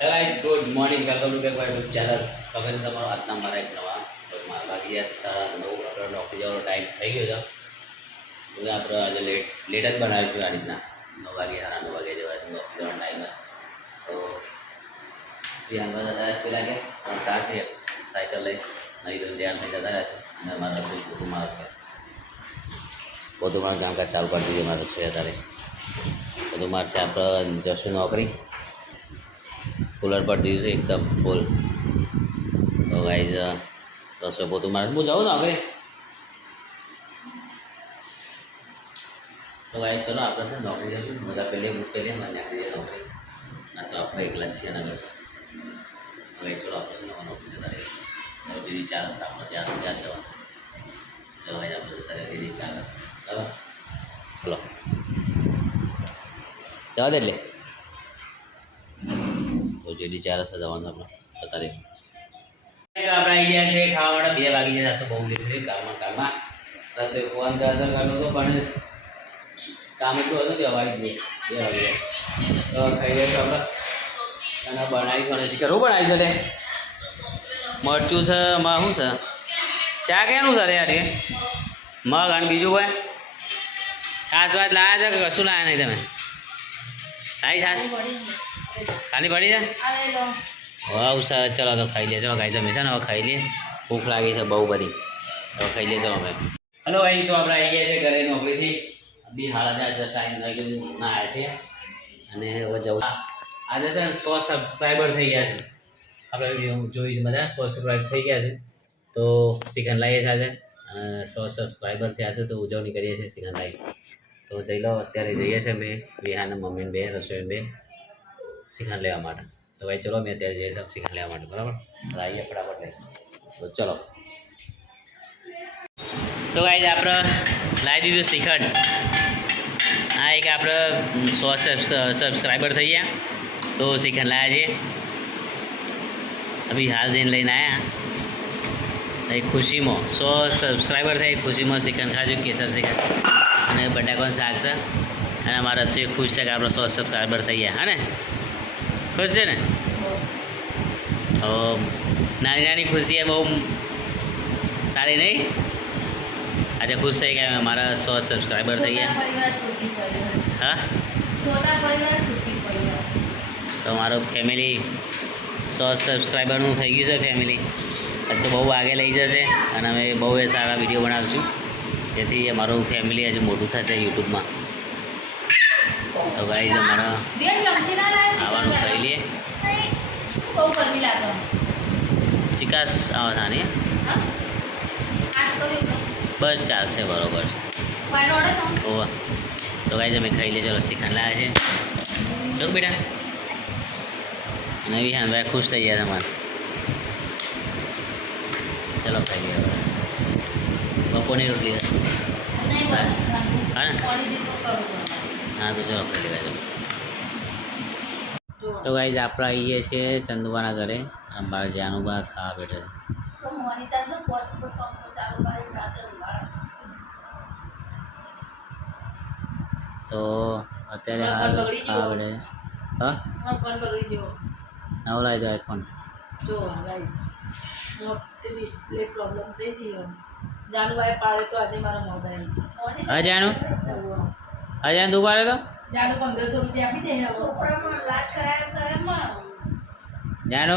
guys good morning welcome to back my YouTube channel તમે તમારો આજના મારા એક નવા બ્લોગમાં વાગી 9:30 આપણે નોકરી જવાનો ટાઈમ થઈ ગયો છે તો આપણે આજે લેટ જ બનાવીશું આ રીતના 9 વાગે 9:30 વાગે જવા નોકરી જવાનો ટાઈમ તો ધ્યાનમાં જતા રહે પેલા કે કાર છે સાયકલ લઈ નહીં તો ધ્યાન થઈ જતા રહે અને મારા રસોઈ બધું મારું કામકાજ ચાલુ કરી દીધું મારા રસોઈ અત્યારે બધું મારશે આપણે જશું નોકરી कूलर पर दी से एकदम फुल तो गाइज रसोई पोतुं मारे હું જાઉં નોકરી તો ગાइज चलो આપણે છે નોકરી જશું મજા પહેલી બુક કરી મને નાખી દે નોકરી ના તો આપણે એકલા છીએ ને હવે ચલો આપણે છે નોકરી જતા રહીએ નવજીની 4 રસ્તા આપણે ત્યાં જવાનું ચલો ગાइज આપણે જતા રહીએ નવજીની 4 રસ્તા બરાબર ચલો જવા દે એટલે तो जेडी 4 रस्ता जवान अपना बता दे આપણે આવી ગયા છે ખાવા માટે 2 વાગી જતા તો બહુ લેટ થઈ કામમાં રસોઈ ફોન કરતો તો પણ કામ એટલું હતું કે અવાજ નહીં 2 વાગી ગયા તો ખાઈ ગયા આપણે અને બનાવી કોને છે કરું બનાવી છે લે મરચું છે માં શું છે શાક એનું છે યાર એ મગ અને બીજું કોઈ છાસ વાત લાયા છે કે કશું લાયા નહીં તમે ખાઈ છાસ खाली पड़ी है वाह सर चलो तो खाई ले चलो खाई तो हमेशा ना खाई ले भूख लगी है बहु बड़ी तो खाई ले चलो मैं हेलो भाई तो આપણે આવી ગયા છે ઘરે નોકરીથી અભી હાલ જ સાઈન ના આવ્યા છે અને હવે જવું આજે છે 100 સબસ્ક્રાઈબર થઈ ગયા છે આપણે જોઈ બધા 100 સબસ્ક્રાઈબર થઈ ગયા છે તો ચિકન લાવીએ છે આજે 100 સબસ્ક્રાઈબર થયા છે તો ઉજવણી કરીએ છીએ ચિકન લાવી તો જઈ લો અત્યારે જઈએ છીએ મેં વિહાના મમ્મીને બે રસોઈ બે चिकन लेवा माटे तो भाई चलो मैं अत्यारे जईए सब चिकन लेवा माटे बराबर तो आइए फटाफट ले तो चलो तो गाइस આપણે લાવી દીધું चिकन આ એક આપણે 100 સબસ્ક્રાઈબર થઈ ગયા તો चिकन લાયા છે અભી હાલ જઈને લઈને આયા એક ખુશીમાં 100 સબસ્ક્રાઈબર થઈ ખુશીમાં चिकन ખાજો કેસર चिकन અને બટાકાનું શાક છે અને મારા રસોઈ ખુશ છે કે આપણે 100 સબસ્ક્રાઈબર થઈ ગયા હા ને खुश है ना और नानी नानी खुशी है वो सारी नहीं अच्छा खुश થઈ ગયા મારા 100 સબસ્ક્રાઈબર થઈ ગયા હા છોટા પરિવાર સુખી પરિવાર તો મારો ફેમિલી 100 સબસ્ક્રાઈબરનું થઈ ગયું છે ફેમિલી अच्छा બહુ આગળ લઈ જશે અને અમે બહુ સારા વિડીયો બનાવશું જેથી અમારું ફેમિલી હજુ મોટું થશે યુટ્યુબમાં तो गाइस हमारा आवाज़ खाई लिए चिकास आवाज़ आनी है बस 4 से बराबर तो गाइस हमें खाई लिए चलो चिकन लाया है लोग बेटा नहीं भी हाँ भाई खुश થઈ ગયા हमारा चलो खाई लिया बपोनी रोटली है हाँ हाँ तो चलो खाई लेगा चलो तो गाइस આપણે આવીએ છીએ ચંદુબાના ઘરે બાર જાનુબા ખાવા બેઠે તો અત્યારે હાલ ખાવા બેઠે હા ફોન બગડી ગયો નવો લાવી દો આઈફોન જો ગાઈસ મોટી ડિસ્પ્લે પ્રોબ્લેમ થઈ ગયો જાનુભાઈ પાડે તો આજે મારો મોબાઈલ હા જાનુ અજાન દુબારે તો જાનો 1500 રૂપિયા આપી છે છોકરામાં લાત કરાય જાનો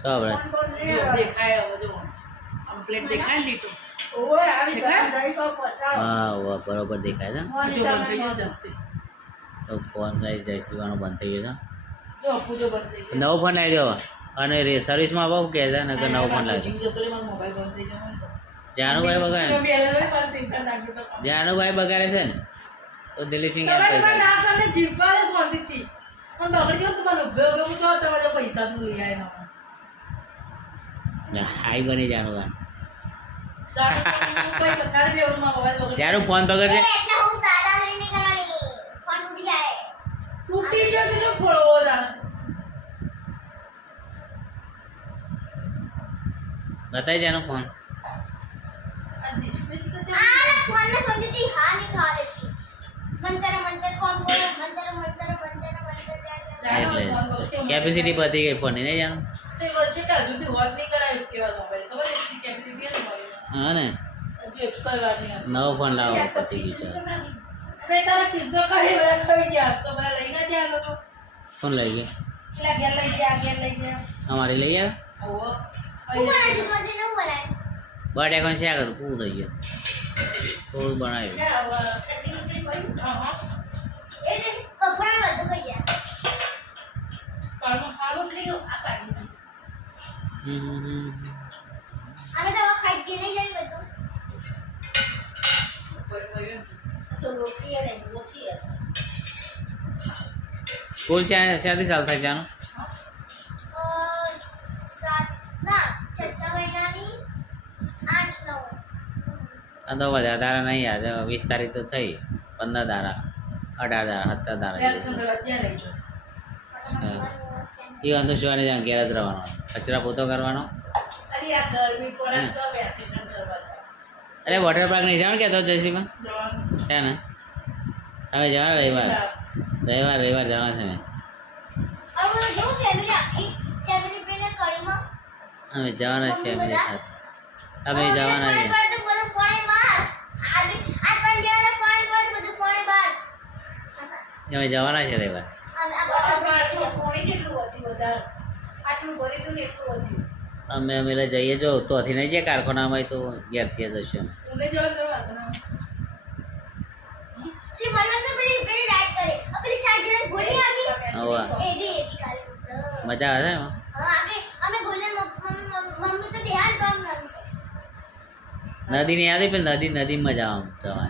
સો બરાબર જો દેખાય હવે જો કમ્પ્લીટ દેખાય લીટો ઓય આવી જાય વાહ વાહ બરોબર દેખાય છે જો બંધ થઈ ગયો જતે તો ફોન ગાઈસ જયશ્રીવાનો બંધ થઈ ગયો છે જો પૂજો બંધ થઈ ગયો નવો ફોન લાવી દો અને સર્વિસમાં આવો કે છે ને કે નવો ફોન લાવી દો જતો રે મારો મોબાઈલ બંધ થઈ ગયો જાનુભાઈ બગાડે જાનુભાઈ બગાડે છે ને તો દિલીપિંગ એમ કહે ના કરને જીવવાને શાંતિથી પણ બગડી ગયો તો મને ઉભે ઉભે હું તો તમારા પૈસા નું લઈ આય ના હાઈ બની જાનુભાઈ કોઈ બતાર બે ઓર માં મોબાઈલ બગડી જાનુ ફોન બગડે એટલે હું દાદાગીરી નહીં કરવાની ફોન તૂટી જાય તૂટી ગયો તો ફોડવો દા बताइए जानो फोन फोन में सोची थी हाँ नहीं खा लेती मंत्र मंत्र कौन बोला मंत्र मंत्र मंत्र मंत्र એટલે કેપેસિટી પતી ગઈ ફોનની નહીં જાણો હા ને નવો ફોન લાવો પતી ગયું ફોન લઈ ગયા અમારે લઈ ગયા બર્થડે કોણ છે આગળ પૂરું થઈ ગયું થોડું બનાવ્યું સ્કૂલ ક્યાંથી ચાલુ થાય જાનું આ તો વધારે દારા નહીં આજે 20 તારીખ તો થઈ 15 દારા 18 દારા 17 દારા એ વાંધો શું ત્યાં ઘેર જ રહેવાનો કચરા પોતો કરવાનો અરે વોટર પાર્ક નહીં જવાનું કહેતો જયશ્રીમાં છે ને હવે જવાના રવિવાર જવાના છે મેં અમે જવાના છે ફેમિલી સાથે અમે જવાના છે અમે જવાના છે રવિવાર અમે જઈએ જો તોથી નહીં જઈએ કારખાનામાં તો ઘેરથી જશું મજા આવે એમાં નદી નહીં આવતી પણ નદી મજા આવે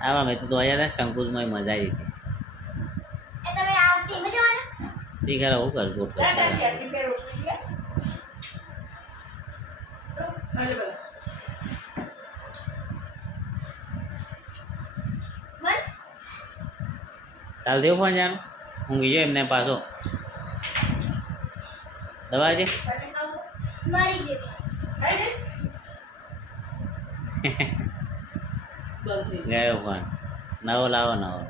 આવા મેં તો 2000 શંકુજમાં મજા આવી હતી શીખેલા હું કરું ગોઠવ ચાલ દેવું ફોન જાનું ઊંઘી જાય એમને પાછો દવા છે ગયો ફોન નવો લાવો નવો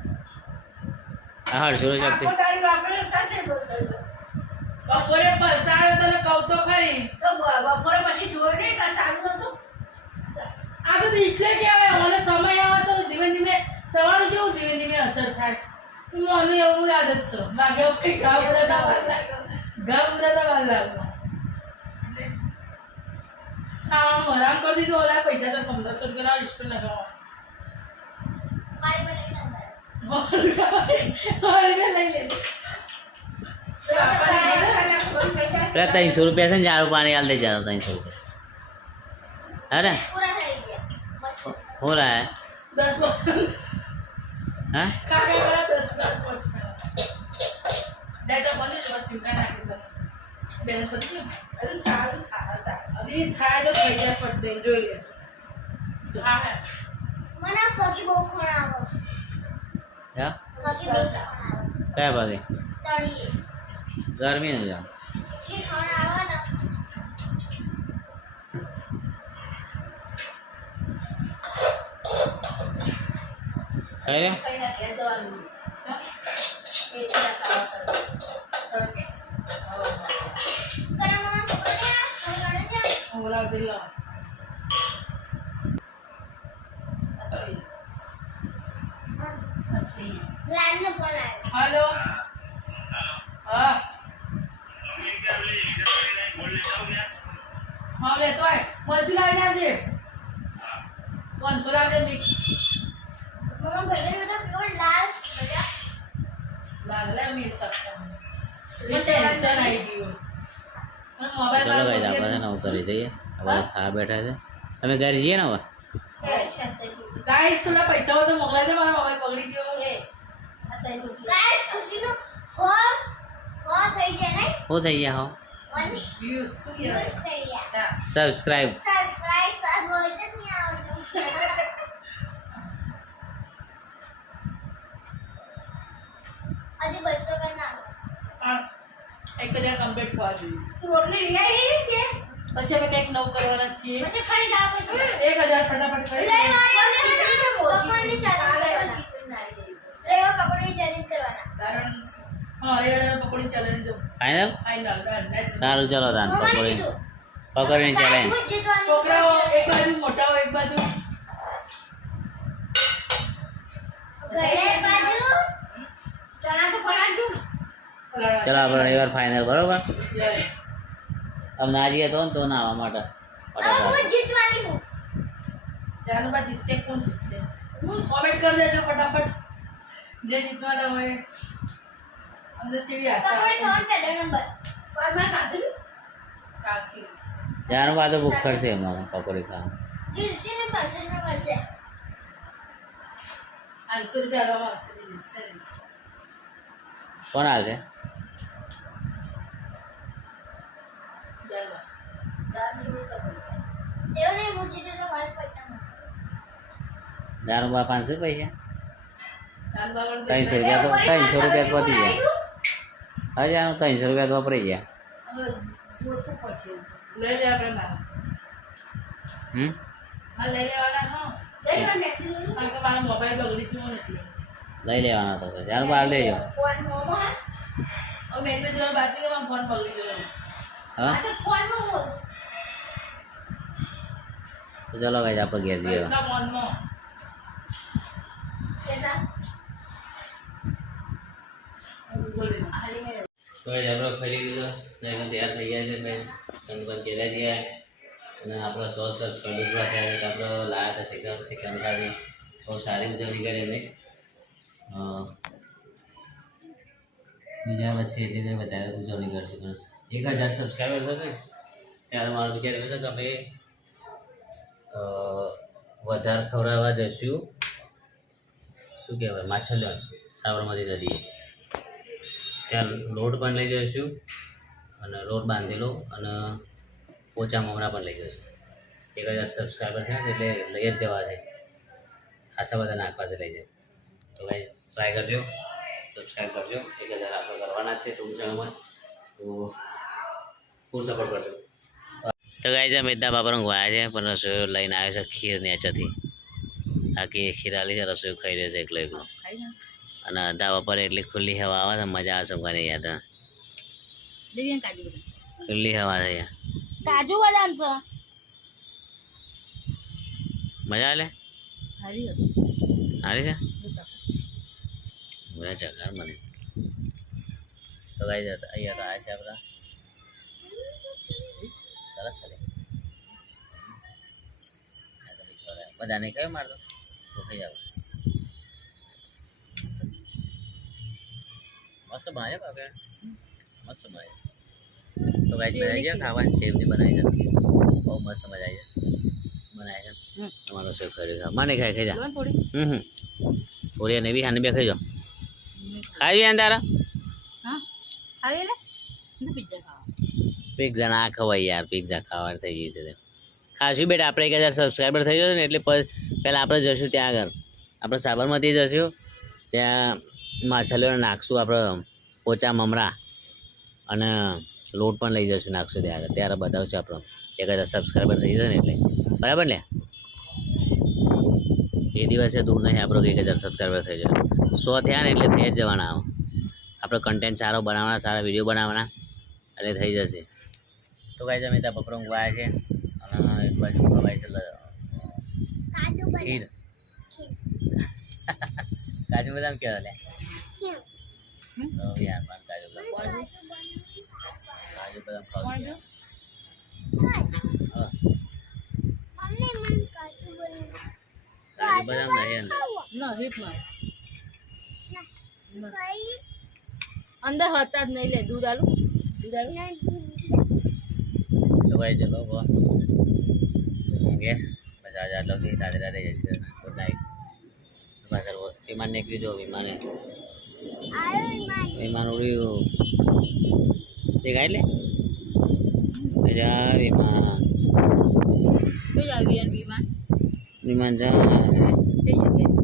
હા સુરજ આપતી બપોરે પસાડો તને કહું તો ખરી તો બપોરે પછી જોયો નહીં તાર ચાલુ નતો આ તો ડિસ્પ્લે કહેવાય મને સમય આવે તો ધીમે ધીમે તમારું જેવું ધીમે ધીમે અસર થાય મને એવું યાદ જ છે વાગ્યા પછી ઘા ઉરાતા વાર લાગ્યો હા હું હરામ કરી દીધું ઓલા પૈસા સર 1500 રૂપિયા ડિસ્પ્લે લગાવવા લઈ લે 300 રૂપિયા છે ને ઝાડુ પાણી હાલ દે જાઓ 300 રૂપિયા અરે हो रहा है 10 हाँ खाने वाला 10 दादा बोले तो बस सिमका नाखी दो बेन પછી અરે સારું અભી થાય તો થઈ જાય પડતે જોઈ લે હા હે મને પગી બહુ ખોણા આવે क्या પગી બહુ क्या भागे તળી गर्मी नहीं जा એ ખોણા આવે ને कह रहे કઈ ના કે જવાનું એ જરા કામ કરો ઓકે કરામાં સોડ્યા લડે જા ઓલા દિલા અસવી લાઈન નો ફોન આવ્યો હેલો હા હા લેતો આય મરચું લાવીને આવજે 500 લાવજે મિક્સ મમ્મા બદલ બધા પ્યોર લાલ બધા લાલ લે મિક્સ सकता ये टेंशन आई गयो चलो गाइस આપણે છે ને ઉતરી જઈએ હવે ખા બેઠા છે તમે ઘર જઈએ ને હવે गाइस થોડા પૈસા હો તો મોકલાઈ દે મારો મોબાઈલ પકડી ગયો એ गाइस ખુશીનો હો થઈ જાય ને હો થઈ ગયા હો 1 views થઈ ગયા સબસ્ક્રાઇબ સર બોલતે નહીં આવડતું આજે 200 કરના હા એક હજાર કમ્પ્લીટ થવા જોઈએ તું રોટલી લઈ આવી કે પછી અમે કંઈક નવું કરવાના છીએ પછી ખાઈ જા આપણે 1000 ફટાફટ કરી કપડાની ચેલેન્જ કરવાના કારણ હા રવિવારે પકોડી ચેલેન્જ ફાઇનલ ફાઇનલ ડન સારું ચલો તાન પકોડીની ચેલેન્જ છોકરાઓ એક બાજુ મોટાઓ એક બાજુ ઘરે બાજુ ચણા તો પડાડજો ને ચલો આપણે રવિવાર ફાઇનલ બરોબર યસ अब ना जिए तो ना आवा माटा હું જીતવાની હું જાનું બા જીતશે કોણ જીતશે કોમેન્ટ કરી દેજો ફટાફટ જે જીતવાના હોય અંદર ચેવી આશા પકોડી ખાવાનો પહેલો નંબર પર મેં કાઢી કાકી જાનું બાદ ભૂખ કરશે એમાં પકોડી ખાવા જીતશે ને બક્ષિસ ને મળશે 500 રૂપિયા આલવામાં આવશે જીતશે કોણ આવશે એવું નહીં હું જીતે તો મારે પૈસા મળશે જાનું બા 500 પૈસા જાનું બા 300 રૂપિયા તો 300 રૂપિયા પતી ગયા હવે જાનું 300 રૂપિયા તો વપરાઈ ગયા જોડતું પડશે લઈ લે આપણે મારા હા લઈ લેવાના હા લઈ લો નેક્સ્ટ કારણ કે મારો મોબાઈલ બગડી ગયો ને એટલે લઈ લેવાના તો જાનું બા લેજો ફોન મોમો હવે મેં જોવા બાકી કે મારો ફોન બગડી ગયો હા આ તો ફોન મોમો તો ચલો ગાઈસ આપણે ઘેર જઈએ એટલા ફોનમાં કેતા બોલી હાલી તો એ આપણે ખાઈ લીધું લઈને તૈયાર થઈ ગયા છે ભાઈ કંદબંધ કર્યા છીએ અને આપણા 100 સબસ્ક્રાઈબર થયા છે આપણે લાયા હતા સેકન્ડ ખાવી બહુ સારી ઉજવણી કરી એમની બીજા વર્ષે એટલે વધારે ઉજવણી કરશું 1000 સબસ્ક્રાઈબર થશે ત્યારે મારો વિચાર એવો છે કે અમે વધારે ખવડાવવા જઈશું શું કહેવાય માછલીઓ સાબરમતી નદીએ ત્યાં લોટ પણ લઈ જઈશું અને લોટ બાંધેલો અને પોચા મમરા પણ લઈ જઈશું 1000 સબસ્ક્રાઈબર છે એટલે લઈ જ જવા છે ખાસા બધા નાખવા છે લઈ જાય તો ગાઈસ ટ્રાય કરજો સબસ્ક્રાઈબ કરજો 1000 આપણે કરવાના જ છે ટૂંક સમયમાં તો ફૂલ સપોર્ટ કરજો તો ગાઈસ આ મેદના બાપા ઊંઘવાયા છે પણ રસોઈ લઈને આવ્યો છે ખીર નેચાથી આખી ખીર આલી છે રસોઈ ખાઈ રહ્યો છે એકલો એકલો અને ધાબા પર એટલી ખુલ્લી હવા આવે છે મજા આવે છે મને યાદ ખુલ્લી હવા છે યાર કાજુ બદામ છે મજા આલે હારી સારી છે મને ચકાર મને તો ગાઈસ અહીંયા તો આ છે આપણા સરસ ચાલે બધા નહીં કયો મારતો તો ખાઈ જાવ મસ્ત બનાવે કાકે મસ્ત બનાવે તો ગાઈસ બનાવી ગયા ખાવાની શેવની બનાવી છે બહુ મસ્ત મજા આવી છે બનાવી છે તમારો શેવ ખાઈ મને ખાઈ જા થોડી ને બી હાને બે ખાઈ જાઓ ખાઈ જાય તારા હા આવી લે પિઝા ખાવા પિઝા ના ખવાય યાર પિઝા ખાવાનું થઈ ગઈ છે ખાશું બેટા આપણે 1000 સબસ્ક્રાઈબર થઈ જશે ને એટલે પહેલાં આપણે જઈશું ત્યાં આગળ આપણે સાબરમતી જઈશું ત્યાં માછલીઓને નાખશું આપણે પોચા મમરા અને લોટ પણ લઈ જઈશું નાખશું ત્યાં આગળ ત્યારે બતાવશું આપણો 1000 સબસ્ક્રાઈબર થઈ જશે ને એટલે બરાબર ને એ દિવસે દૂર નહીં આપણો 1000 સબસ્ક્રાઈબર થઈ જાય 100 થયા ને એટલે થઈ જ જવાના આપણે કન્ટેન્ટ સારો બનાવવાના સારા વિડીયો બનાવવાના એટલે થઈ જશે તો ગાઈસ અમે ત્યાં બપોર ઊંઘવાયા છે અને એક બાજુ ખવાય છે ખીર કાજુ બદામ કેવા લે યાર પણ કાજુ બદામ ખાવ કાજુ બદામ નહીં ના હિપમાં અંદર હતા જ નહીં લે દૂધ આલુ તો ભાઈ ચલો ઊંઘે મજા આ જાટલો કે રાધે રાધે જય શ્રી કૃષ્ણ ગુડ નાઇટ પાછળ વિમાન નીકળી જો વિમાન ઉડ્યું દેખાય લે જા વિમાન કઈ આવી વિમાન વિમાન જા જઈ જગ્યાએ